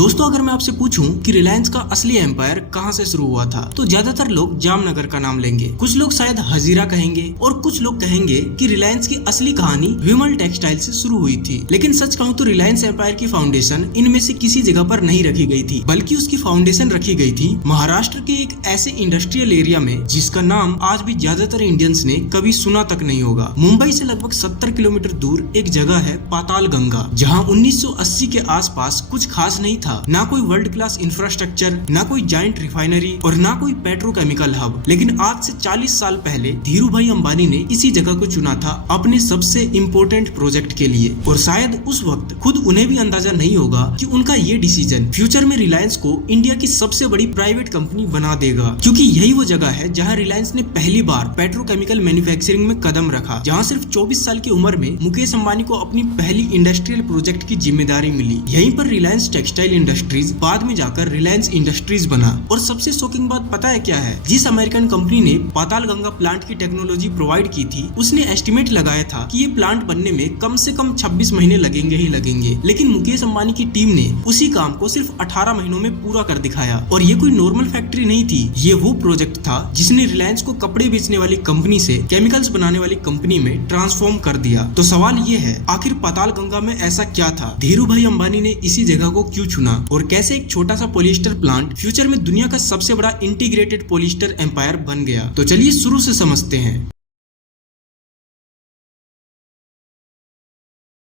दोस्तों अगर मैं आपसे पूछूं कि रिलायंस का असली एम्पायर कहां से शुरू हुआ था तो ज्यादातर लोग जामनगर का नाम लेंगे। कुछ लोग शायद हजीरा कहेंगे और कुछ लोग कहेंगे कि रिलायंस की असली कहानी विमल टेक्सटाइल से शुरू हुई थी। लेकिन सच कहूं तो रिलायंस एम्पायर की फाउंडेशन इनमें से किसी जगह पर नहीं रखी गई थी, बल्कि उसकी फाउंडेशन रखी गई थी महाराष्ट्र के एक ऐसे इंडस्ट्रियल एरिया में जिसका नाम आज भी ज्यादातर इंडियंस ने कभी सुना तक नहीं होगा। मुंबई से लगभग 70 किलोमीटर दूर एक जगह है पाताल गंगा, जहाँ 1980 के आसपास कुछ खास नहीं था। ना कोई वर्ल्ड क्लास इंफ्रास्ट्रक्चर, ना कोई जायंट रिफाइनरी और ना कोई पेट्रोकेमिकल हब। लेकिन आज से 40 साल पहले धीरू भाई अंबानी ने इसी जगह को चुना था अपने सबसे इम्पोर्टेंट प्रोजेक्ट के लिए। और शायद उस वक्त खुद उन्हें भी अंदाजा नहीं होगा कि उनका ये डिसीजन फ्यूचर में रिलायंस को इंडिया की सबसे बड़ी प्राइवेट कंपनी बना देगा, क्योंकि यही वो जगह है जहां रिलायंस ने पहली बार पेट्रोकेमिकल मैन्युफैक्चरिंग में कदम रखा, जहां सिर्फ 24 साल की उम्र में मुकेश अंबानी को अपनी पहली इंडस्ट्रियल प्रोजेक्ट की जिम्मेदारी मिली। यहीं पर रिलायंस टेक्सटाइल इंडस्ट्रीज बाद में जाकर रिलायंस इंडस्ट्रीज बना। और सबसे शॉकिंग बात पता है क्या है? जिस अमेरिकन कंपनी ने पाताल गंगा प्लांट की टेक्नोलॉजी प्रोवाइड की थी, उसने एस्टिमेट लगाया था कि ये प्लांट बनने में कम से कम 26 महीने लगेंगे ही लगेंगे। लेकिन मुकेश अंबानी की टीम ने उसी काम को सिर्फ 18 महीनों में पूरा कर दिखाया। और ये कोई नॉर्मल फैक्ट्री नहीं थी, ये वो प्रोजेक्ट था जिसने रिलायंस को कपड़े बेचने वाली कंपनी से केमिकल्स बनाने वाली कंपनी में ट्रांसफॉर्म कर दिया। तो सवाल ये है, आखिर पाताल गंगा में ऐसा क्या था? धीरू भाई अंबानी ने इसी जगह को क्यों चुना? और कैसे एक छोटा सा पॉलिएस्टर प्लांट फ्यूचर में दुनिया का सबसे बड़ा इंटीग्रेटेड पॉलिएस्टर एम्पायर बन गया? तो चलिए शुरू से समझते हैं।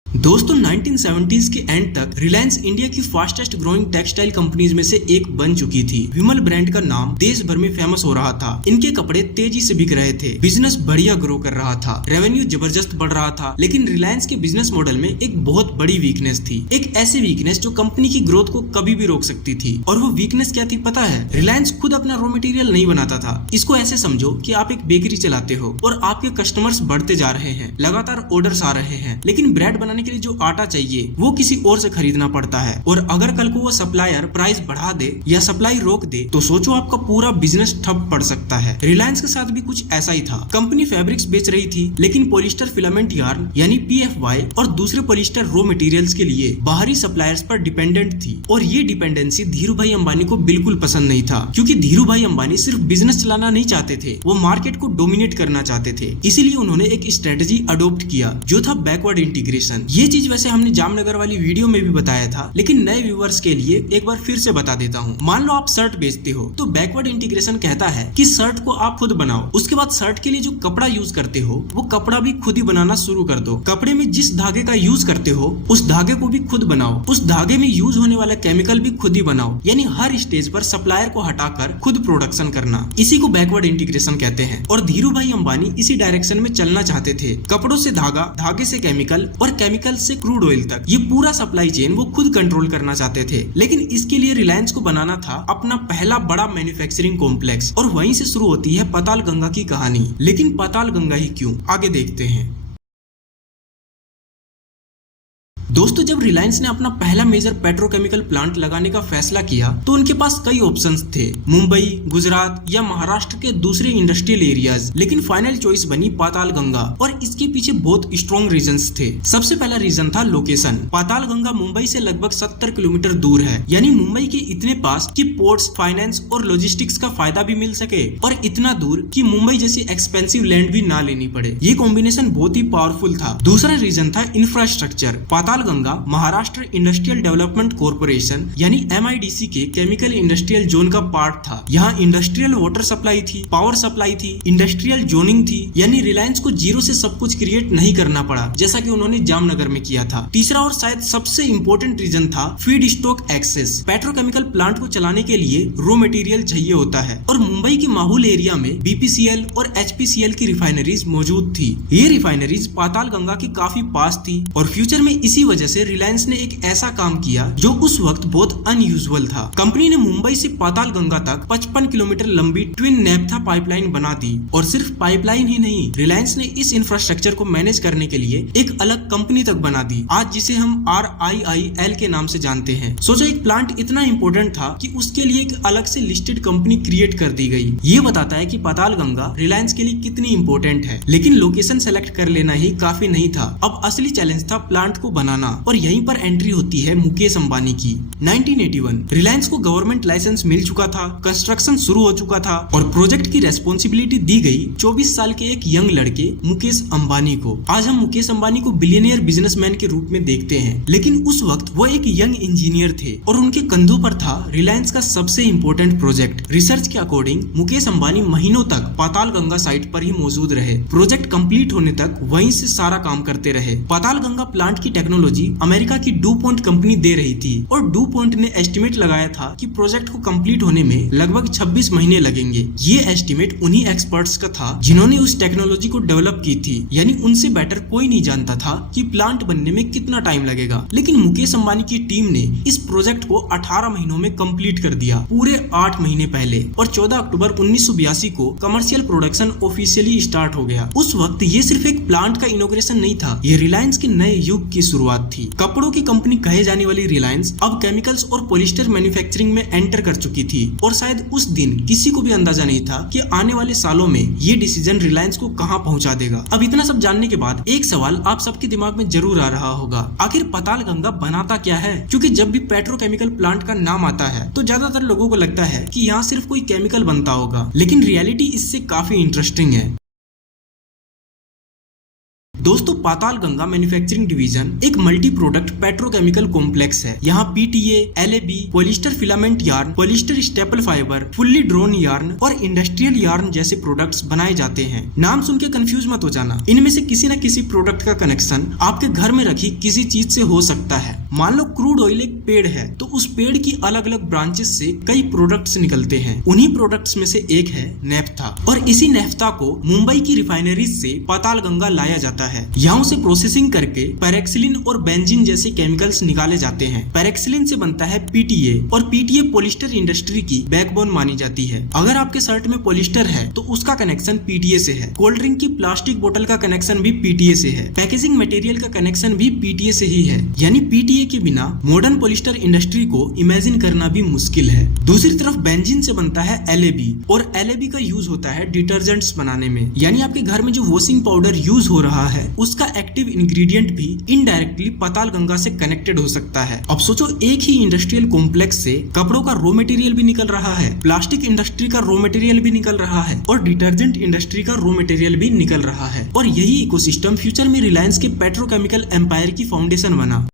दोस्तों 1970s के एंड तक रिलायंस इंडिया की फास्टेस्ट ग्रोइंग टेक्सटाइल कंपनीज में से एक बन चुकी थी। विमल ब्रांड का नाम देश भर में फेमस हो रहा था। इनके कपड़े तेजी से बिक रहे थे, बिजनेस बढ़िया ग्रो कर रहा था, रेवेन्यू जबरदस्त बढ़ रहा था। लेकिन रिलायंस के बिजनेस मॉडल में एक बहुत बड़ी वीकनेस थी, एक ऐसी वीकनेस जो कंपनी की ग्रोथ को कभी भी रोक सकती थी। और वो वीकनेस क्या थी पता है? रिलायंस खुद अपना रॉ मटेरियल नहीं बनाता था। इसको ऐसे समझो कि आप एक बेकरी चलाते हो और आपके कस्टमर्स बढ़ते जा रहे हैं, लगातार ऑर्डर्स आ रहे हैं, लेकिन ब्रेड बनाने के लिए जो आटा चाहिए वो किसी और से खरीदना पड़ता है। और अगर कल को वो सप्लायर प्राइस बढ़ा दे या सप्लाई रोक दे तो सोचो आपका पूरा बिजनेस ठप पड़ सकता है। रिलायंस के साथ भी कुछ ऐसा ही था। कंपनी फैब्रिक्स बेच रही थी, लेकिन पॉलिएस्टर फिलामेंट यार्न यानी PFY और दूसरे पॉलिएस्टर रॉ मटेरियल्स के लिए बाहरी सप्लायर्स पर डिपेंडेंट थी। और ये डिपेंडेंसी धीरू भाई अंबानी को बिल्कुल पसंद नहीं था, क्योंकि धीरू भाई अंबानी सिर्फ बिजनेस चलाना नहीं चाहते थे, वो मार्केट को डोमिनेट करना चाहते थे। इसीलिए उन्होंने एक स्ट्रेटेजी अडॉप्ट किया जो था बैकवर्ड इंटीग्रेशन। ये चीज वैसे हमने जामनगर वाली वीडियो में भी बताया था, लेकिन नए व्यूअर्स के लिए एक बार फिर से बता देता हूँ। मान लो आप शर्ट बेचते हो तो बैकवर्ड इंटीग्रेशन कहता है कि शर्ट को आप खुद बनाओ, उसके बाद शर्ट के लिए जो कपड़ा यूज करते हो वो कपड़ा भी खुद ही बनाना शुरू कर दो। कपड़े में जिस धागे का यूज करते हो उस धागे को भी खुद बनाओ, उस धागे में यूज होने वाला केमिकल भी खुद ही बनाओ। यानी हर स्टेज पर सप्लायर को हटाकर खुद प्रोडक्शन करना, इसी को बैकवर्ड इंटीग्रेशन कहते हैं। और धीरू भाई अंबानी इसी डायरेक्शन में चलना चाहते थे। कपड़ों से धागा, धागे से केमिकल और केमिकल से क्रूड ऑयल तक, ये पूरा सप्लाई चेन वो खुद कंट्रोल करना चाहते थे। लेकिन इसके लिए रिलायंस को बनाना था अपना पहला बड़ा मैन्युफैक्चरिंग कॉम्प्लेक्स, और वहीं से शुरू होती है पाताल गंगा की कहानी। लेकिन पाताल गंगा ही क्यों, आगे देखते हैं। दोस्तों जब रिलायंस ने अपना पहला मेजर पेट्रोकेमिकल प्लांट लगाने का फैसला किया तो उनके पास कई ऑप्शंस थे, मुंबई, गुजरात या महाराष्ट्र के दूसरे इंडस्ट्रियल एरियाज। लेकिन फाइनल चॉइस बनी पाताल गंगा, और इसके पीछे बहुत स्ट्रॉन्ग रीजंस थे। सबसे पहला रीजन था लोकेशन। पाताल गंगा मुंबई से लगभग 70 किलोमीटर दूर है, यानी मुंबई के इतने पास कि पोर्ट्स, फाइनेंस और लॉजिस्टिक्स का फायदा भी मिल सके, और इतना दूर कि मुंबई जैसी एक्सपेंसिव लैंड भी ना लेनी पड़े। ये कॉम्बिनेशन बहुत ही पावरफुल था। दूसरा रीजन था infrastructure. Patalganga Maharashtra industrial development corporation यानी MIDC के केमिकल इंडस्ट्रियल जोन का पार्ट था। यहाँ इंडस्ट्रियल वाटर सप्लाई थी, पावर सप्लाई थी, इंडस्ट्रियल जोनिंग थी। यानी रिलायंस को जीरो से सब कुछ क्रिएट नहीं करना पड़ा, जैसा कि उन्होंने जामनगर में किया था। तीसरा और शायद सबसे इंपॉर्टेंट रीजन था feedstock access. Petrochemical plant को चलाने के लिए रॉ मटेरियल चाहिए होता है, और मुंबई के माहौल एरिया में BPCL और HPCL की रिफाइनरीज मौजूद थी। ये रिफाइनरीज पाताल गंगा की काफी पास थी, और फ्यूचर में इसी वजह से रिलायंस ने एक ऐसा काम किया जो उस वक्त बहुत अनयूजुअल था। कंपनी ने मुंबई से पाताल गंगा तक 55 किलोमीटर लंबी ट्विन नेप्था पाइपलाइन बना दी। और सिर्फ पाइपलाइन ही नहीं, रिलायंस ने इस इंफ्रास्ट्रक्चर को मैनेज करने के लिए एक अलग कंपनी तक बना दी, आज जिसे हम RIIL के नाम से जानते हैं। सोचो एक प्लांट इतना इंपॉर्टेंट था कि उसके लिए एक अलग से लिस्टेड कंपनी क्रिएट कर दी गई। ये बताता है कि पाताल गंगा रिलायंस के लिए कितनी इंपॉर्टेंट है। लेकिन लोकेशन सेलेक्ट कर लेना ही काफी नहीं था, अब असली चैलेंज था प्लांट को बनाना। स्थापना और यहीं पर एंट्री होती है मुकेश अंबानी की। 1981 रिलायंस को गवर्नमेंट लाइसेंस मिल चुका था, कंस्ट्रक्शन शुरू हो चुका था और प्रोजेक्ट की रेस्पॉन्सिबिलिटी दी गई 24 साल के एक यंग लड़के मुकेश अंबानी को। आज हम मुकेश अंबानी को बिलियनियर बिजनेसमैन के रूप में देखते हैं, लेकिन उस वक्त वो एक यंग इंजीनियर थे और उनके कंधों पर था रिलायंस का सबसे इम्पोर्टेंट प्रोजेक्ट। रिसर्च के अकॉर्डिंग मुकेश अंबानी महीनों तक पाताल गंगा साइट पर ही मौजूद रहे। प्रोजेक्ट कंप्लीट होने तक वहीं से सारा काम करते रहे। पाताल गंगा प्लांट की टेक्नोलॉजी अमेरिका की डूपॉन्ट कंपनी दे रही थी और डूपॉन्ट ने एस्टिमेट लगाया था कि प्रोजेक्ट को कंप्लीट होने में लगभग 26 महीने लगेंगे। ये एस्टिमेट उन्हीं एक्सपर्ट्स का था जिन्होंने उस टेक्नोलॉजी को डेवलप की थी, यानी उनसे बेटर कोई नहीं जानता था कि प्लांट बनने में कितना टाइम लगेगा। लेकिन मुकेश अंबानी की टीम ने इस प्रोजेक्ट को 18 महीनों में कंप्लीट कर दिया, पूरे 8 महीने पहले, और 14 अक्टूबर 1982 को कमर्शियल प्रोडक्शन ऑफिशियली स्टार्ट हो गया। उस वक्त ये सिर्फ एक प्लांट का इनॉग्रेशन नहीं था, ये रिलायंस के नए युग की शुरुआत थी। कपड़ों की कंपनी कहे जाने वाली रिलायंस अब केमिकल्स और पॉलिस्टर मैन्युफैक्चरिंग में एंटर कर चुकी थी और शायद उस दिन किसी को भी अंदाजा नहीं था कि आने वाले सालों में ये डिसीजन रिलायंस को कहां पहुंचा देगा। अब इतना सब जानने के बाद एक सवाल आप सबके दिमाग में जरूर आ रहा होगा, आखिर पाताल गंगा बनाता क्या है? क्योंकि जब भी पेट्रोकेमिकल प्लांट का नाम आता है तो ज्यादातर लोगों को लगता है कि यहाँ सिर्फ कोई केमिकल बनता होगा, लेकिन रियलिटी इससे काफी इंटरेस्टिंग है। दोस्तों, पाताल गंगा मैन्युफैक्चरिंग डिवीजन एक मल्टी प्रोडक्ट पेट्रोकेमिकल कॉम्प्लेक्स है। यहाँ PTA, LAB, polyester filament yarn, polyester staple fibre, fully drawn yarn और इंडस्ट्रियल यार्न जैसे प्रोडक्ट्स बनाए जाते हैं। नाम सुन के कंफ्यूज मत हो जाना, इनमें से किसी न किसी प्रोडक्ट का कनेक्शन आपके घर में रखी किसी चीज से हो सकता है। मान लो क्रूड ऑयल एक पेड़ है, तो उस पेड़ की अलग अलग ब्रांचेस से कई प्रोडक्ट्स निकलते हैं। उन्हीं प्रोडक्ट्स में से एक है नेफ्था, और इसी नेफ्था को मुंबई की रिफाइनरीज से पाताल गंगा लाया जाता है। यहाँ से प्रोसेसिंग करके पैरेक्सिलिन और बेंजीन जैसे केमिकल्स निकाले जाते हैं। पैरेक्सिलिन से बनता है पीटीए और पीटीए पॉलिस्टर इंडस्ट्री की बैकबोन मानी जाती है। अगर आपके शर्ट में पॉलिस्टर है तो उसका कनेक्शन पीटीए से है। कोल्ड ड्रिंक की प्लास्टिक बोतल का कनेक्शन भी पीटीए से है। पैकेजिंग मटेरियल का कनेक्शन भी पीटीए से ही है। यानी पीटीए के बिना मॉडर्न पॉलिस्टर इंडस्ट्री को इमेजिन करना भी मुश्किल है। दूसरी तरफ बेंजीन से बनता है एलएबी और एलएबी का यूज होता है डिटर्जेंट्स बनाने में। यानी आपके घर में जो वॉशिंग पाउडर यूज हो रहा है उसका एक्टिव इंग्रेडिएंट भी इनडायरेक्टली पाताल गंगा से कनेक्टेड हो सकता है। अब सोचो, एक ही इंडस्ट्रियल कॉम्प्लेक्स से कपड़ों का रॉ मटेरियल भी निकल रहा है, प्लास्टिक इंडस्ट्री का रॉ मटेरियल भी निकल रहा है और डिटर्जेंट इंडस्ट्री का रॉ मटेरियल भी निकल रहा है। और यही इकोसिस्टम फ्यूचर में रिलायंस के पेट्रोकेमिकल एम्पायर की फाउंडेशन बना।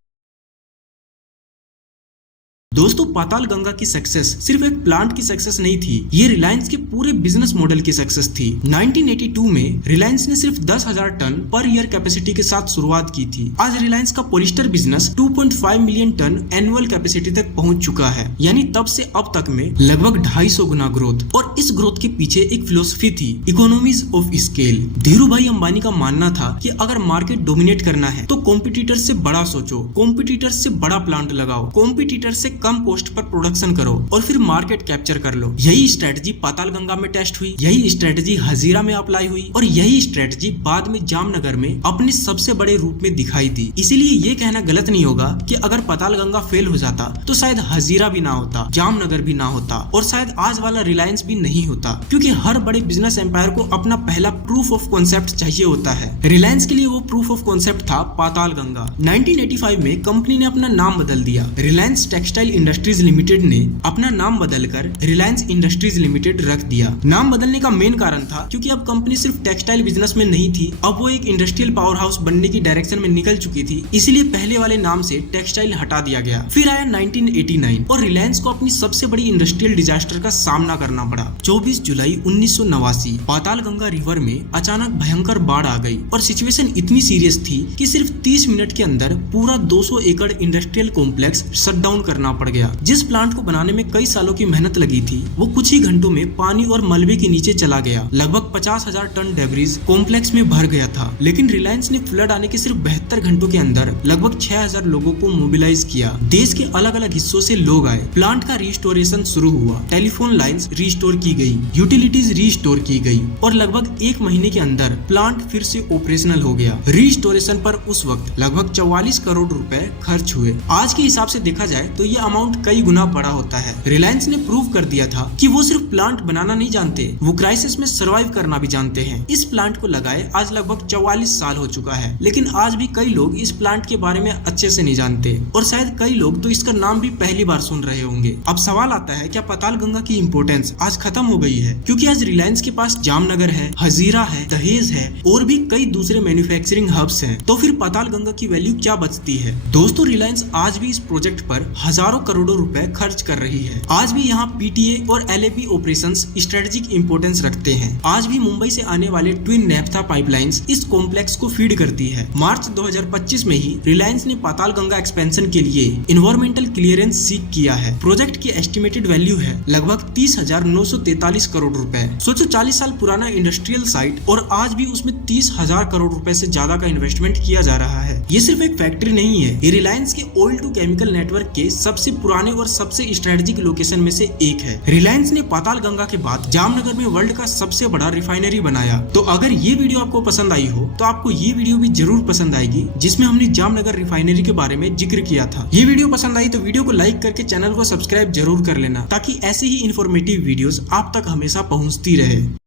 दोस्तों, पाताल गंगा की सक्सेस सिर्फ एक प्लांट की सक्सेस नहीं थी, ये रिलायंस के पूरे बिजनेस मॉडल की सक्सेस थी। 1982 में रिलायंस ने सिर्फ 10,000 टन पर ईयर कैपेसिटी के साथ शुरुआत की थी। आज रिलायंस का polyester business 2.5 million ton annual capacity तक पहुंच चुका है, यानी तब से अब तक में लगभग 250 गुना ग्रोथ। और इस ग्रोथ के पीछे एक फिलोसफी थी, इकोनॉमीज ऑफ स्केल। धीरू भाई अंबानी का मानना था कि अगर मार्केट डोमिनेट करना है तो कॉम्पिटिटर से बड़ा सोचो, कॉम्पिटिटर से बड़ा प्लांट लगाओ, कॉम्पिटिटर से कम कॉस्ट पर प्रोडक्शन करो और फिर मार्केट कैप्चर कर लो। यही स्ट्रेटजी पाताल गंगा में टेस्ट हुई, यही स्ट्रेटजी हजीरा में अप्लाई हुई और यही स्ट्रेटजी बाद में जामनगर में अपने सबसे बड़े रूप में दिखाई दी। इसीलिए ये कहना गलत नहीं होगा कि अगर पाताल गंगा फेल हो जाता तो शायद हजीरा भी ना होता, जामनगर भी ना होता और शायद आज वाला रिलायंस भी नहीं होता, क्योंकि हर बड़े बिजनेस एम्पायर को अपना पहला प्रूफ ऑफ कॉन्सेप्ट चाहिए होता है। रिलायंस के लिए वो प्रूफ ऑफ कॉन्सेप्ट था पाताल गंगा। 1985 में कंपनी ने अपना नाम बदल दिया। रिलायंस टेक्सटाइल इंडस्ट्रीज लिमिटेड ने अपना नाम बदलकर रिलायंस इंडस्ट्रीज लिमिटेड रख दिया। नाम बदलने का मेन कारण था क्योंकि अब कंपनी सिर्फ टेक्सटाइल बिजनेस में नहीं थी, अब वो एक इंडस्ट्रियल पावर हाउस बनने की डायरेक्शन में निकल चुकी थी, इसलिए पहले वाले नाम से टेक्सटाइल हटा दिया गया। फिर आया 1989 और रिलायंस को अपनी सबसे बड़ी इंडस्ट्रियल डिजास्टर का सामना करना पड़ा। 24 जुलाई 1989 पाताल गंगा रिवर में अचानक भयंकर बाढ़ आ गई और सिचुएशन इतनी सीरियस थी कि सिर्फ 30 मिनट के अंदर पूरा 200 एकड़ इंडस्ट्रियल कॉम्प्लेक्स शट डाउन करना पड़ गया। जिस प्लांट को बनाने में कई सालों की मेहनत लगी थी वो कुछ ही घंटों में पानी और मलबे के नीचे चला गया। लगभग 50,000 टन डेब्रिज कॉम्प्लेक्स में भर गया था, लेकिन रिलायंस ने फ्लड आने के सिर्फ 72 घंटों के अंदर लगभग 6,000 लोगों को मोबिलाइज किया। देश के अलग अलग हिस्सों से लोग आए, प्लांट का रिस्टोरेशन शुरू हुआ, टेलीफोन लाइंस रिस्टोर की गई, यूटिलिटीज रिस्टोर की गई और लगभग 1 महीने के अंदर प्लांट फिर से ऑपरेशनल हो गया। रिस्टोरेशन पर उस वक्त लगभग 44 करोड़ रुपए खर्च हुए। आज के हिसाब से देखा जाए तो ये अमाउंट कई गुना बड़ा होता है। रिलायंस ने प्रूव कर दिया था कि वो सिर्फ प्लांट बनाना नहीं जानते, वो क्राइसिस में सर्वाइव करना भी जानते हैं। इस प्लांट को लगाए आज लगभग 44 साल हो चुका है, लेकिन आज भी कई लोग इस प्लांट के बारे में अच्छे से नहीं जानते और शायद कई लोग तो इसका नाम भी पहली बार सुन रहे होंगे। अब सवाल आता है, क्या पातालगंगा की इम्पोर्टेंस आज खत्म हो गई है? क्योंकि आज रिलायंस के पास जामनगर है, हजीरा है, दहेज है और भी कई दूसरे मैन्युफैक्चरिंग हब्स हैं, तो फिर पातालगंगा की वैल्यू क्या बचती है? दोस्तों, रिलायंस आज भी इस प्रोजेक्ट पर हजारों करोड़ों रुपए खर्च कर रही है। आज भी यहाँ पीटीए और एलएपी ऑपरेशंस स्ट्रेटेजिक इंपॉर्टेंस रखते हैं। आज भी मुंबई से आने वाले ट्विन नैफ्था पाइपलाइंस इस कॉम्प्लेक्स को फीड करती है। मार्च 2025 में ही रिलायंस ने पातालगंगा एक्सपेंशन के लिए इन्वायरमेंटल क्लियरेंस सीक किया है। प्रोजेक्ट की एस्टिमेटेड वैल्यू है लगभग 30,943 करोड़ रुपए। सोचो, 40 साल पुराना इंडस्ट्रियल साइट और आज भी उसमें 30,000 करोड़ रुपए से ज्यादा का इन्वेस्टमेंट किया जा रहा है। ये सिर्फ एक फैक्ट्री नहीं है, ये रिलायंस के ऑयल टू केमिकल नेटवर्क के सबसे पुराने और सबसे स्ट्रेटेजिक लोकेशन में से एक है। रिलायंस ने पातालगंगा के बाद जामनगर में वर्ल्ड का सबसे बड़ा रिफाइनरी बनाया। तो अगर ये वीडियो आपको पसंद आई हो तो आपको ये वीडियो भी जरूर पसंद आएगी, जिसमें हमने जामनगर रिफाइनरी के बारे में जिक्र किया था। ये वीडियो पसंद आई तो वीडियो को लाइक करके चैनल को सब्सक्राइब जरूर कर लेना, ताकि ऐसे ही इंफॉर्मेटिव वीडियोस आप तक हमेशा पहुंचती रहे।